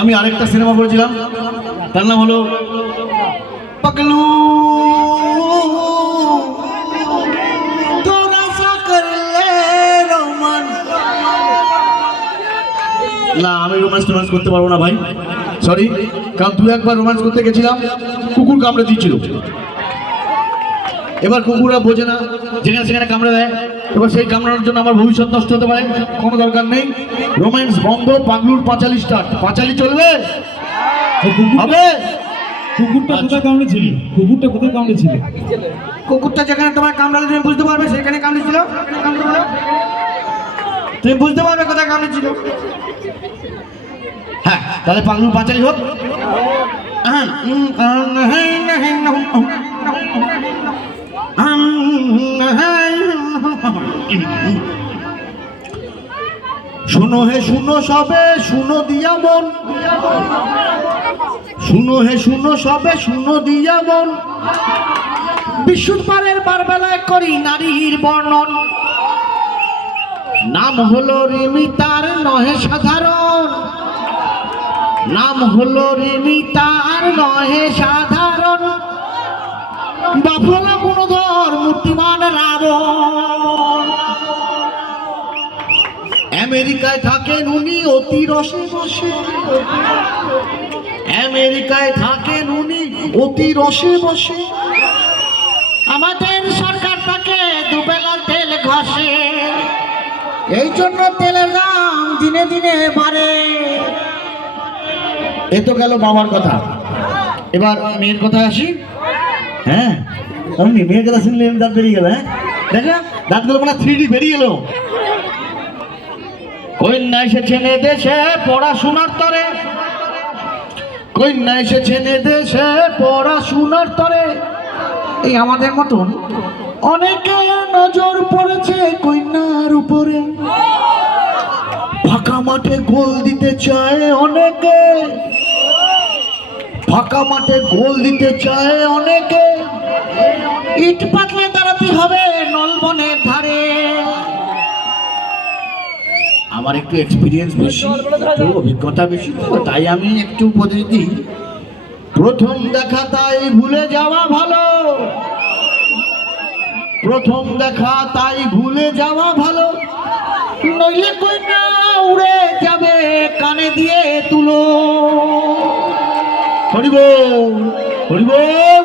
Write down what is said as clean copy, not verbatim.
আমি আরেকটা সিনেমা করেছিলাম, তার নাম হলো পাগলু। না, আমি রোম্যান্স করতে পারবো না ভাই, সরি। কারণ দু একবার রোম্যান্স করতে গেছিলাম, কুকুর কামড়ে দিয়েছিল। এবার কুকুররা বোঝে না, যেখানে সেখানে কামড়ে দেয়। এবার সেই কামড়ানোর জন্য আমার ভবিষ্যৎ নষ্ট হতে পারে, কোনো দরকার নেই। রোম্যান্স বন্ধ, পাগলুর পাঁচালি স্টার্ট। পাঁচালি চলবে হবে। কুকুরটা কোথায় কামড়েছিল? কুকুরটা কোথায় কামড়েছিল? কুকুরটা যেখানে তোমার কামড়ালে তুমি বুঝতে পারবে সেখানে কামড়েছিল। তুমি বুঝতে পারবে কোথায় কামড়েছিল। হ্যাঁ, তাহলে পাগলুর পাঁচালি হোক। শুনো হে শুনো সবে, শুনো দিয়া মন। শুনো হে শুনো সবে, শুনো দিয়া মন। বিশুদ্ধপারের বারবেলায় করি নারীর বর্ণন। নাম হলো রিমি, তার নহে সাধারণ। নাম হলো রিমি, তার নহে সাধারণ। বাফলা গুণধর মূর্তিমান রাবণ। আমেরিকায় থাকেন উনি অতি রসে বসে। আমেরিকায় থাকেন উনি অতি রসে বসে। আমাদের সরকার তাকে দুবেলা তেল ঘষে, এই জন্য তেলের দাম দিনে দিনে বাড়ে। এ তো গেল বাবার কথা, এবার মেয়ের কথা আসি। হ্যাঁ, অমনি মেয়ের কথা শুনলে দাঁত বেরিয়ে গেল। হ্যাঁ, দেখো দাঁতগুলো মানে 3D বেরিয়ে গেল। কন্যা এসেছেন দেশে পড়াশোনার তরে। কন্যা এসেছেন দেশে পড়াশোনার তরে। এই আমাদের মতন অনেকে নজর পড়েছে কন্যার উপরে। ফাঁকা মাঠে গোল দিতে চায় অনেকে। ফাঁকা মাঠে গোল দিতে চায় অনেকে। ইট পাতলে দাঁড়াতে হবে নলবনের ধারে। আমার একটু এক্সপিরিয়েন্স বেশি, একটু অভিজ্ঞতা বেশি, তো তাই আমি একটু উপদেশ দিই। প্রথম দেখা তাই ভুলে যাওয়া ভালো। প্রথম দেখা তাই ভুলে যাওয়া ভালো, নইলে কন্যা উড়ে যাবে কানে দিয়ে তুলো। হরি বল, হরি বল।